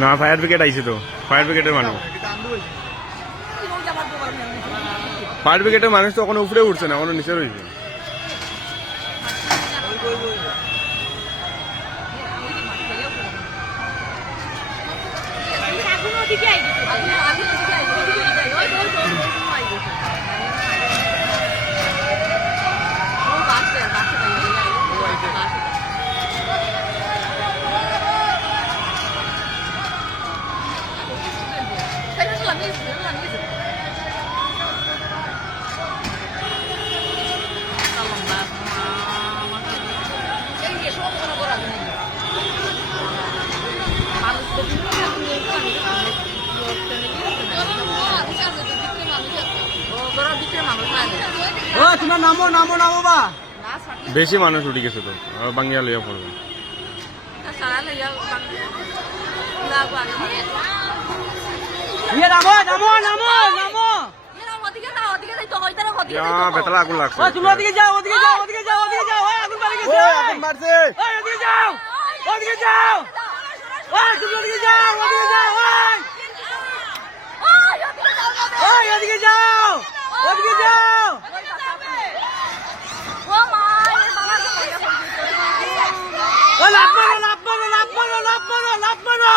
না fire brigade আইছে তো। ফায়ার ব্রিগেডের মানুষ। ফায়ার ব্রিগেডের মানুষ তো এখন উপরে উঠছে না, এখন নিচে রয়েছে। 推荐的。啊，推荐推荐推荐推荐，有一种什么什么意思？啊，我八十，八十，八，是糯米粉，糯米。ও তোমরা নামো নামো নামো বা। বেশি মানুষ উঠে গেছে তো। বাঙ্গিয়া লইয়া পড়বে। নামো নামো নামো নামো। বেতলা আগুন লাগছে। ও ওদিকে যাও ওদিকে যাও ওদিকে যাও ওদিকে যাও। আগুন বাড়ি গেছে। আগুন মারছে ওদিকে যাও ওদিকে যাও। ওই ওদিকে যাও ওদিকে যাও ওই। ওই ওদিকে যাও ওদিকে যাও ও লাভ মারো লাভ মারো লাভ মারো লাভ মারো লাভ মারো লাভ মারো লাভ মারো ওই লাভ মারো ওই লাভ মারো বে শেষ রে মানুষ শেষ রে ওই লাভ মারো লাভ মারো লাভ মারো ওই লাভ মারো লাভ মারো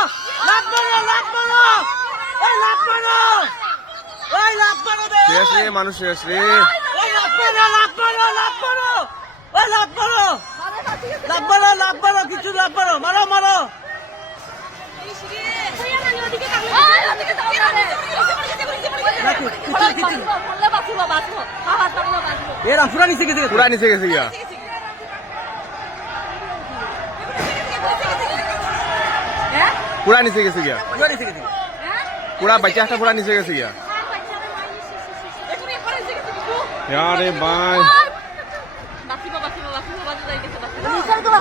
কিছু লাভ মারো মারো। মারো এ রাফুরা নিচে গেছে পুরা নিচে গেছে পুরা নিচে গেছে গিয়া। পুরা নিচে গেছে পুরা বাচ্চা একটা পুরা নিচে গেছে গিয়া। আরে ভাই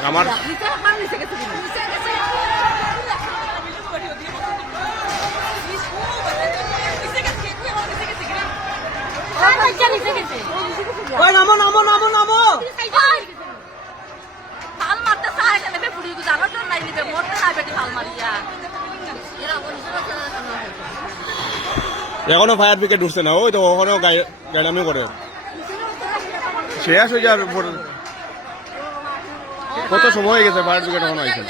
আমার নামো নামো নামো নামো। এখনও ফায়ার ব্রিগেড উঠছে না, ওই তো ওখানেও গাইডামি করে। শেষ হয়ে যাবে কত সময় হয়ে গেছে ফায়ার ব্রিগেড এখনও আইছে?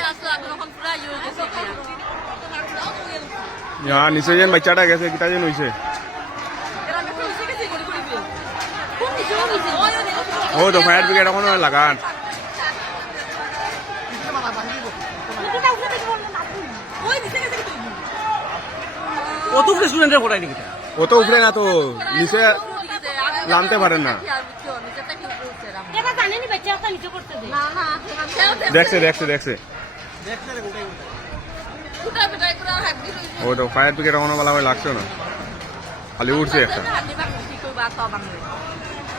না। নিচে যে বাচ্চাটা গেছে, কিটা যেন হইছে। ও তো ফায়ার ব্রিগেড এখনও লাগান। ও উপরে স্টুডেন্টের ফোটাই নাকি কত উপরে না তো নিচে নামতে পারেন না। এটা জানেনি বাচ্চা একটা নিচে করতে দে। দেখছে দেখছে দেখছে। ও তো ফায়ার ব্রিগেড এখনও বলা হয় লাগছে না। খালি উঠছে একটা।